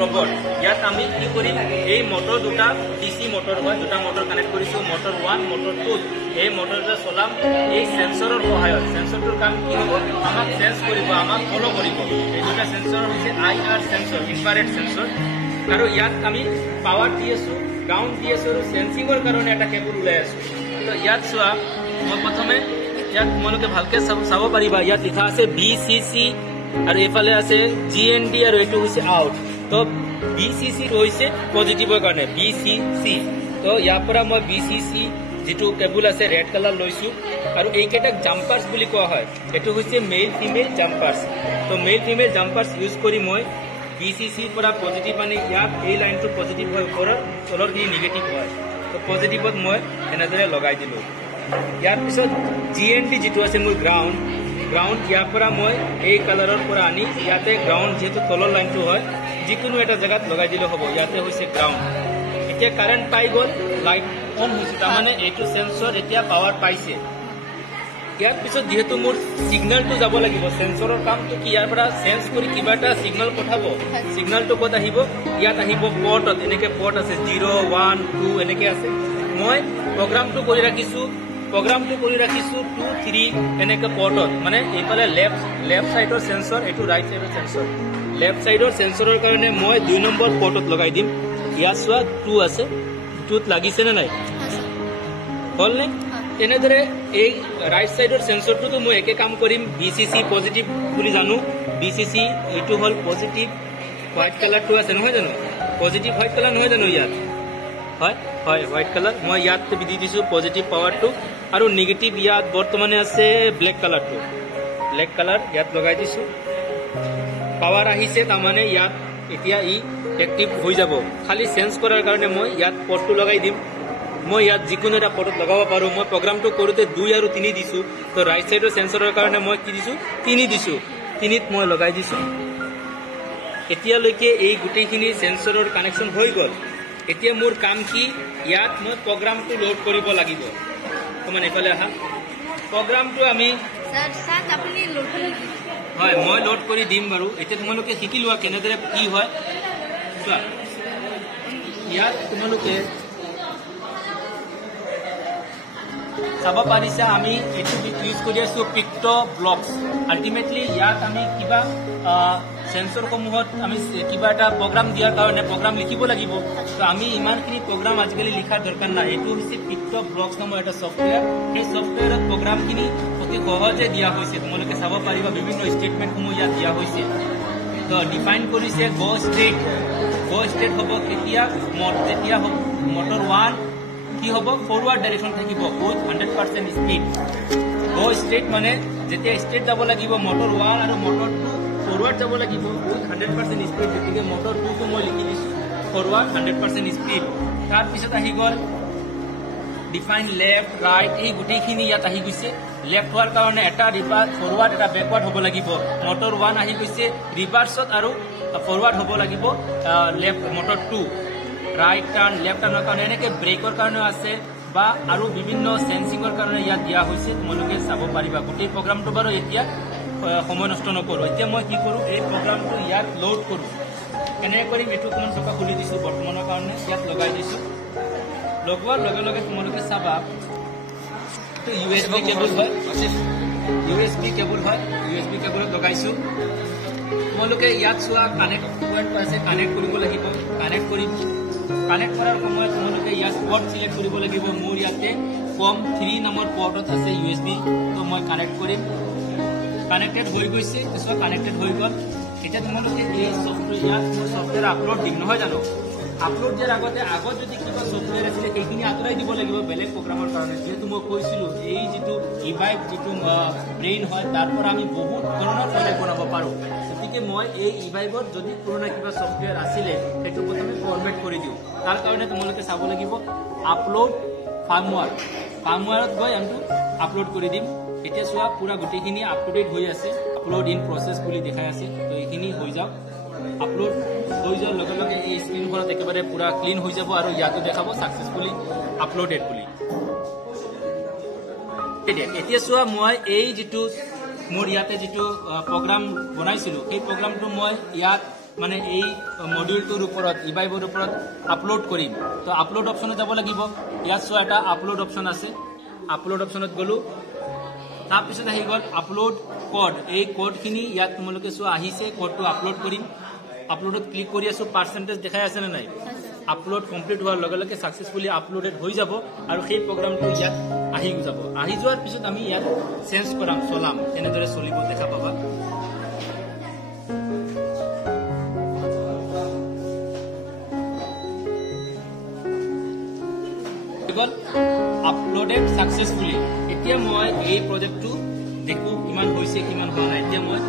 robot. Yat ami ki kori ei motor duta DC motor hoy duta motor connect korisu motor 1 motor 2 ei motor ta solam ei sensor or sahayot sensor tur kam ki hobo amak sense koribo amak follow koribo ei duta sensor hoise IR sensor infrared sensor aro yat ami power diesu ground diesu ro sensing or karone eta cable ulai asu to yat soa মই প্ৰথমে ইয়াত তোমালোকে ভালকে চাব পাৰিবা ইয়াত লিখা আছে BCC আৰু এফালে আছে GND আৰু এটো হৈছে আউট তো BCC হৈছে পজিটিভৰ কাৰণে BCC তো ইয়াৰ পৰা মই BCC যেটো কেবল আছে ৰেড কালাৰ লৈছো আৰু এইকেইটা জাম্পাৰ্স বুলি কোৱা হয় এটো হৈছে মেল ফিমেল জাম্পাৰ্স তো মেল ফিমেল জাম্পাৰ্স ইউজ কৰি মই BCC পৰা পজিটিভ মানে ইয়াত এই লাইনটো পজিটিভ হয় ওপৰৰ তলৰ দি নেগেটিভ হয় তো পজিটিভত মই এনেদৰে লগাই দিলো ইয়াৰ পিছত GND যেটো আছে মোৰ গ্ৰাউণ্ড ইয়াৰ পৰা মই এই কালাৰৰ পৰা আনি ইয়াতে গ্ৰাউণ্ড যেটো তলৰ লাইনটো হয় যিকোনো এটা জায়গাত লগাই দিলে হ'ব ইয়াতে হৈছে গ্ৰাউণ্ড এতিয়া কাৰেন্ট পাই গল লাইট অন হৈছে তাৰমানে এইটো সেন্সৰ এতিয়া পাৱাৰ পাইছে ইয়াৰ পিছত যেহেতু মোৰ সিগন্যালটো যাব লাগিব সেন্সৰৰ কামটো কি ইয়াৰ পৰা সেন্স কৰি কিবা এটা সিগন্যাল পঠাব সিগন্যালটো কত আহিব ইয়াত আহিব পৰ্টত এনেকে পৰ্ট আছে 0 1 2 এনেকে আছে মই প্ৰগ্ৰামটো কৰি ৰাখিছো 2 3 এনেকে পৰ্টত মানে এইফালে লেফট সাইডৰ সেন্সৰ এটো ৰাইট সাইডৰ সেন্সৰ লেফট সাইডৰ সেন্সৰৰ কাৰণে মই 2 নম্বৰ পৰ্টত লগাই দিম ইয়াত সোৱা 2 আছে 2ত লাগিছে না নাই হল নে এনেদৰে এই ৰাইট সাইডৰ সেন্সৰটো তো মই একে কাম কৰিম BCC পজিটিভ বুলি জানো BCC এটো হল পজিটিভ হোৱাইট কালাৰটো আছে নহয় জানো পজিটিভ হোৱাইট কালাৰ নহয় জানো ইয়াত হয় হোৱাইট কালাৰ মই ইয়াত দি দিছো পজিটিভ পাৱাৰটো আৰু নেগেটিভ ইয়াত বৰ্তমানে আছে ব্ল্যাক কালাৰটো ব্ল্যাক কালাৰ ইয়াত লগাই দিছো পাৱাৰ আহিছে তাৰমানে ইয়াত এতিয়া ই এক্টিভ হৈ যাব খালি সেন্স কৰাৰ কাৰণে মই ইয়াত পৰ্টটো লগাই দিম মই ইয়াত যিকোনো এটা পৰ্টত লগাব পাৰো মই প্ৰগ্ৰামটো কৰোতে 2 আৰু 3 দিছো তো ৰাইট সাইডৰ সেন্সৰৰ কাৰণে মই কি দিছো 3 দিছো 3ত মই লগাই দিছো এতিয়া লৈকে এই গুটেখিনি সেন্সৰৰ কানেকচন হৈ গল এতিয়া মোৰ কাম কি ইয়াত মই প্ৰগ্ৰামটো লোড কৰিব লাগিব মানে এফালে আহা প্ৰগ্ৰামটো আমি স্যাৰ আপুনি লোড কৰি হয় মই লোড কৰি দিম বাৰু এতিয়া তোমালোকে শিকি লোৱা কেনেদৰে কি হয় চোৱা ইয়াত তোমালোকে চাব পাৰিছা আমি এটো ইউজ কৰি আছো পিক্টো ব্লকস আলটিমেটলি ইয়াত আমি কিবা সেন্সৰ সমূহত আমি কিবা এটা প্ৰগ্ৰাম দিয়াৰ কাৰণে প্ৰগ্ৰাম লিখিব লাগিব তো আমি ইমানখিনি প্ৰগ্ৰাম আজিকালি লিখাৰ দৰকাৰ নাই এটো হৈছে পিক্টো ব্লকস নামৰ এটা সফটওয়্যাৰ সেই সফটওয়্যাৰত প্ৰগ্ৰামখিনি অতি সহজে দিয়া হৈছে তোমালোকে চাব পাৰিবা বিভিন্ন ষ্টেটমেন্ট সমূহ ইয়াত দিয়া হৈছে তো ডিফাইন কৰিছে গো ষ্টেট হ'ব কেতিয়া যেতিয়া মোটৰ 1 কি হ'ব ফৰৱাৰ্ড ডাইৰেকশন থাকিব উইথ 100% স্পীড গো ষ্টেট মানে যেতিয়া ষ্টেট যাব লাগিব মোটৰ 1 আৰু মোটৰ 2 ফৰৱাৰ্ড যাব লাগিব উইথ 100% স্পীড গতিকে মোটৰ 2 টো মই লিখি দিছো ফৰৱাৰ্ড 100% স্পীড তাৰ পিছত আহি গল ডিফাইন লেফট ৰাইট এই গুটেখিনি ইয়াত আহি গৈছে লেফট হোৱাৰ কাৰণে এটা ৰিভাৰ্স ফৰৱাৰ্ড এটা ব্যাকৱাৰ্ড হ'ব লাগিব মোটৰ 1 আহি গৈছে ৰিভাৰ্সত আৰু ফৰৱাৰ্ড হ'ব লাগিব লেফট মোটৰ 2 ৰাইট টাৰ্ন লেফট টাৰ্নৰ কাৰণে এনেকে ব্ৰেকৰ কাৰণে আছে বা আৰু বিভিন্ন সেন্সিংৰ কাৰণে ইয়াত দিয়া হৈছে তোমালোকে চাব পাৰিবা গোটেই প্ৰগ্ৰামটো বাৰু এতিয়া সময় নষ্ট নকৰো এতিয়া মই কি কৰো এই প্ৰগ্ৰামটো ইয়াত লোড কৰো কেনে কৰিম এটো কোন সকা খুলি দিছো বৰ্তমানৰ কাৰণে ইয়াত লগাই দিছো লগোৱাৰ লগে লগে তোমালোকে চাবা তো USB কেবল হয় USB কেবলত লগাইছো তোমালোকে ইয়াত সোৱা কানেক্ট পইণ্ট আছে কানেক্ট কৰিব লাগিব কানেক্ট কৰাৰ সময়ত তোমালোকে ইয়াত পৰ্ট সিলেক্ট কৰিব লাগিব মোৰ ইয়াতে কম 3 নম্বৰ পৰ্টত আছে USB তো মই কানেক্ট কৰিম কানেক্টেড হৈ গৈছে এসো কানেক্টেড হৈ গল এটা তোমালোকে এই সফটওয়্যাৰ আপলোড দিম নহয় জানো আপলোড দিয়াৰ আগত যদি কিবা সফটওয়্যাৰ আছে সেইখিনি আতৰাই দিব লাগিব বেলেগ প্ৰগ্ৰামৰ কাৰণে যেহেতু মই কৈছিলো এই যেটো ইভাইব যেটো ব্ৰেইন হয় তাৰ পৰা আমি বহুত ধৰণৰ প্ৰজেক্ট বনাব পাৰো গতিকে মই এই ইভাইবত যদি পুৰণা কিবা সফটওয়্যাৰ আছিল সেইটো প্ৰথমে ফৰমেট কৰি দিও তাৰ কাৰণে তোমালোকে চাব লাগিব আপলোড ফাৰ্মৱেৰত গৈ আমি আপলোড কৰি দিম এতিয়া সোৱা পুৰা গুটেখিনি আপ টু ডেট হৈ আছে আপলোড ইন প্ৰসেস বুলি দেখাই আছে তো এইখিনি হৈ যাওক আপলোড হৈ যোৱাৰ লগে লগে এই স্ক্ৰিনখনত একেবাৰে পুৰা ক্লিন হৈ যাব আৰু ইয়াতো দেখাব সাকসেসফুলি আপলোডেড বুলি এতিয়া সোৱা মই এই যেটো মোৰ ইয়াতে যেটো প্ৰগ্ৰাম বনাইছিলো এই প্ৰগ্ৰামটো মই ইয়াত মানে এই মডিউলটোৰ ওপৰত ই-বাইবৰ ওপৰত আপলোড কৰিম তো আপলোড অপশ্যনত যাব লাগিব ইয়াত চোৱা এটা আপলোড অপশ্যন আছে আপলোড অপশ্যনত গ'লো তাৰপিছত আহি গ'ল আপলোড কোড এই কোডখিনি ইয়াত তোমালোকে চোৱা আহিছে কোডটো আপলোড কৰিম আপলোডত ক্লিক কৰি আছো পাৰ্চেন্টেজ দেখাই আছে নে নাই আপলোড কমপ্লিট হোৱাৰ লগে লগে সাকসেসফুলি আপলোডেড হৈ যাব আৰু সেই প্ৰগ্ৰামটো ইয়াত আহি যাব আহি যোৱাৰ পিছত আমি ইয়াত চেঞ্জ কৰাম চলাম এনেদৰে চলিব দেখা পাবা আপলোডেড সাকসেসফুলি এতিয়া মই এই প্ৰজেক্টটো দেখো কিমান হৈছে কিমান হোৱা নাই এতিয়া মই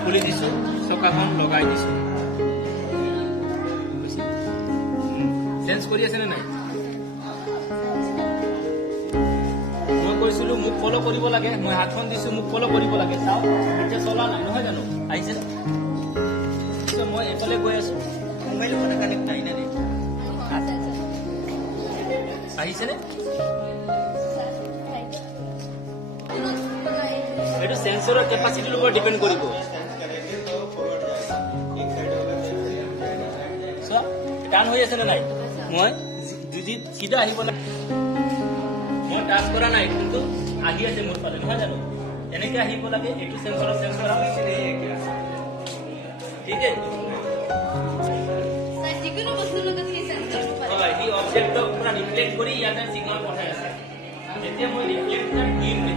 খুলি দিছো চকাখন লগাই দিছো চেঞ্জ কৰি আছে নে নাই মই কৈছিলো মোক ফলো কৰিব লাগে মই হাতখন দিছো মোক ফলো কৰিব লাগে চাও এতিয়া চলা নাই নহয় জানো আহিছে তো মই এফালে গৈ আছো মোবাইল ফোন কানেক্ট নাই না আহিছে নে এটো সেন্সৰৰ কেপাসিটিৰ ওপৰত ডিপেন্ড কৰিব সো টান হৈ আছে নে নাই মই যদি সিধা আহিব লাগে মই টাচ কৰা নাই কিন্তু আহি আছে মোৰ পালে নহয় জানো এনেকৈ আহিব লাগে এটো সেন্সৰ ঠিক আছে স্যাৰ যিকোনো বস্তুৰ লগত কি সেন্সৰ হয় এই অবজেক্টটো পুৰা ৰিফ্লেক্ট কৰি ইয়াতে সিগনেল পঠাই আছে যেতিয়া মই ৰিফ্লেক্ট কৰিম